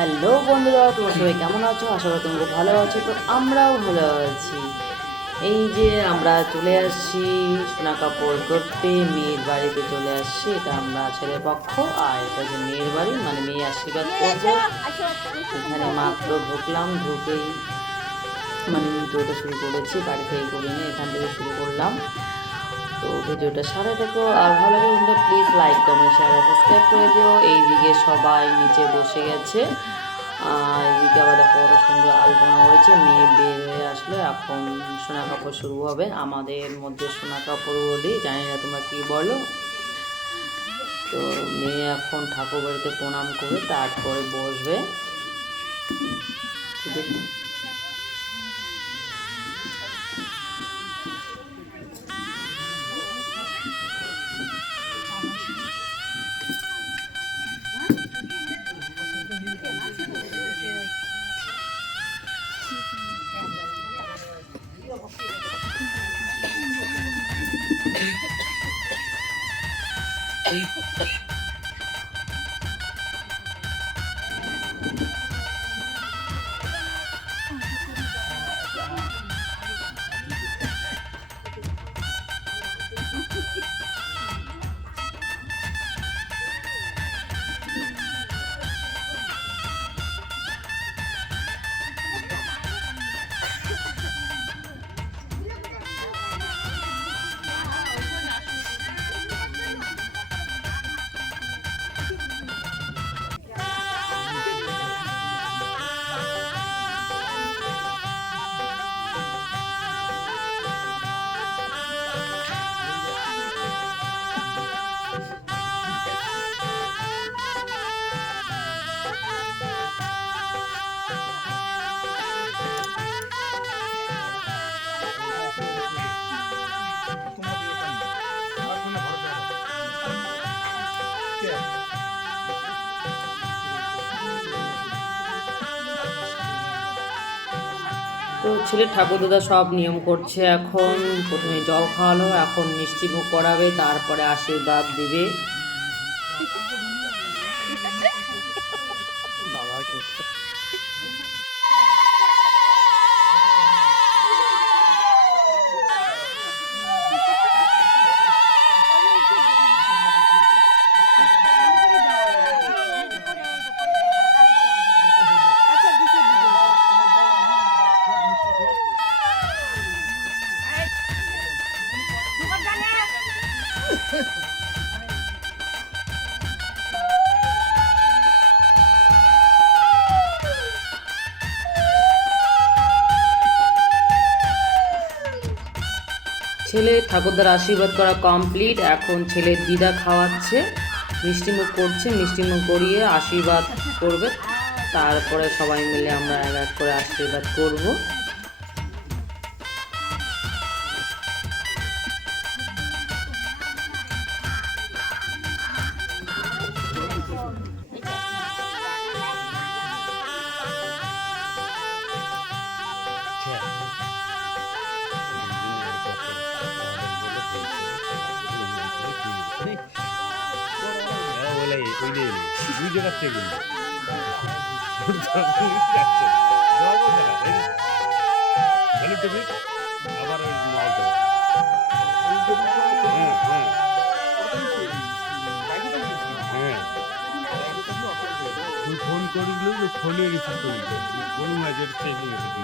Hello বন্ধুরা, তোমরা সবাই কেমন আছো? আশা করি তোমরা ভালো আছো, তো আমরাও ভালো আছি। এই যে আমরা চলে আসছি সোনা কাপড় করতে মেয়ের বাড়িতে চলে আসছি, এটা আমরা ছেলের পক্ষ, আর এটা যে মেয়ের বাড়ি মানে মেয়ে আশীর্বাদ করব। এখানে মাত্র ঢুকলাম, ঢুকেই মানে ভিডিওটা শুরু করেছি, বাড়ি থেকে করিনি, এখান থেকে শুরু করলাম। তো ভিডিওটা সারা দেখো আর ভালো লাগে কিন্তু প্লিজ লাইক কমেন্ট শেয়ার আর সাবস্ক্রাইব করে দিও। এইদিকে সবাই নিচে বসে গেছে। এদিকে আবার দেখো কত সুন্দর আলপনা হয়েছে। মেয়ে বের হয়ে আসলে এখন সোনা কাপড় শুরু হবে। আমাদের মধ্যে সোনা কাপড় বলি, জানি না তোমরা কী বলো। তো মেয়ে এখন ঠাকুর বাড়িতে প্রণাম করে তারপরে বসবে। তো ছেলে ঠাকুর দাদা সব নিয়ম করছে এখন। প্রথমে জল খাওয়ালো, এখন মিষ্টি করাবে, তারপরে আশীর্বাদ দিবে। ছেলে ঠাকুরদার আশীর্বাদ করা কমপ্লিট এখন ছেলের দিদা খাওয়াচ্ছে। মিষ্টিমুখ করছে মিষ্টিমুখ করিয়ে আশীর্বাদ করবে। তারপরে সবাই মিলে আমরা এক এক করে আশীর্বাদ করব। দুই জায়গার থেকে আবার ওই হ্যাঁ হ্যাঁ। হ্যাঁ। তুই ফোন করিল ফোনে রিসিভ করিল কোন মাঝের গেছে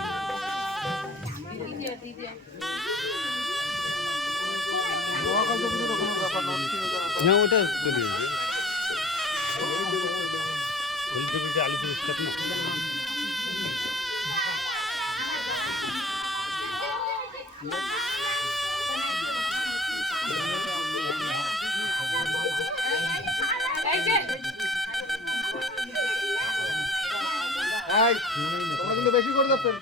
হ্যাঁ ওটা হলদিবাড়ি আলিপুর স্টাফ না তোমরা কিন্তু বেশি করে যাচ্ছেন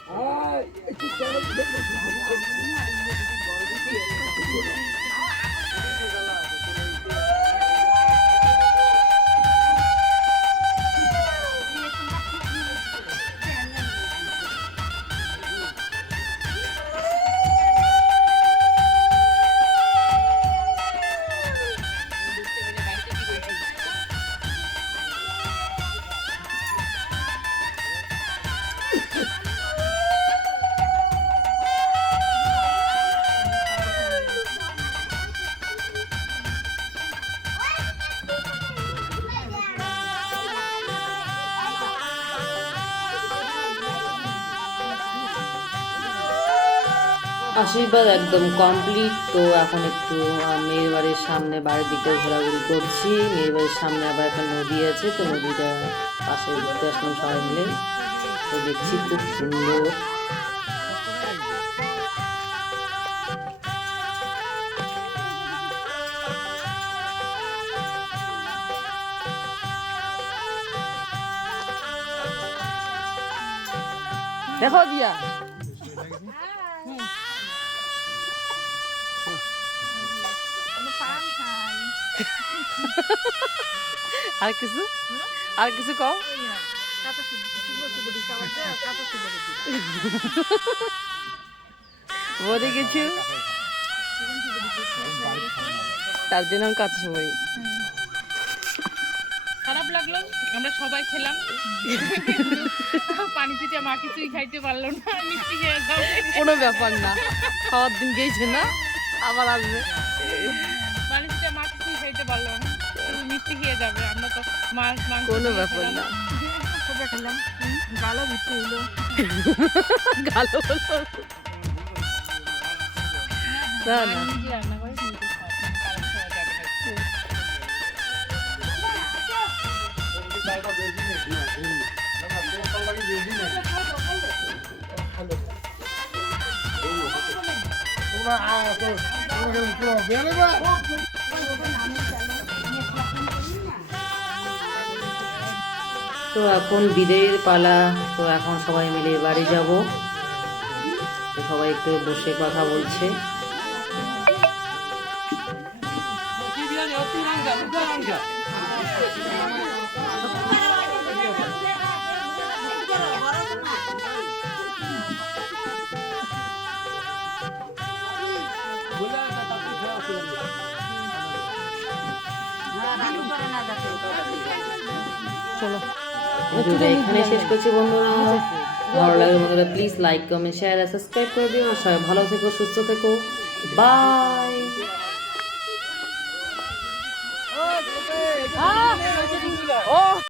আশীর্বাদ একদম কমপ্লিট তো এখন একটু মেয়ের বাড়ির সামনে, বাড়ির দিকে ঘোরাঘুরি করছি। মেয়ের বাড়ির সামনে আবার একটা নদী আছে, তো নদীটা পাশে ঘুরতে আসলাম সবাই মিলে। তো দেখছি খুব সুন্দর। দেখো দিয়া। আর কিছু আর কিছু কও বলে কিছু তার জন্য আমি কাছে সবাই খারাপ লাগল আমরা সবাই খেলাম। পানি থেকে মা কিছুই খাইতে পারল না মিষ্টি খেয়ে কোনো ব্যাপার না। খাওয়ার দিন গেছে না আবার আসবে। পানি থেকে মা শুধু মিষ্টি খেয়ে যাবে আমরা তো মাছ মাংস কোনো ব্যাপার। না। সবাই খেলাম ভালো ভিত্তি হইল গালো না না। নিজে তো এখন বিদায়ের পালা, তো এখন সবাই মিলে বাড়ি যাব। সবাই একটু বসে কথা বলছে। চলো। ভিডিওটা এখানে শেষ করছি বন্ধুরা ভালো লাগে বন্ধুরা প্লিজ লাইক কমেন্ট শেয়ার আর সাবস্ক্রাইব করে দিও আর সবাই ভালো থেকো সুস্থ থেকো বাই ও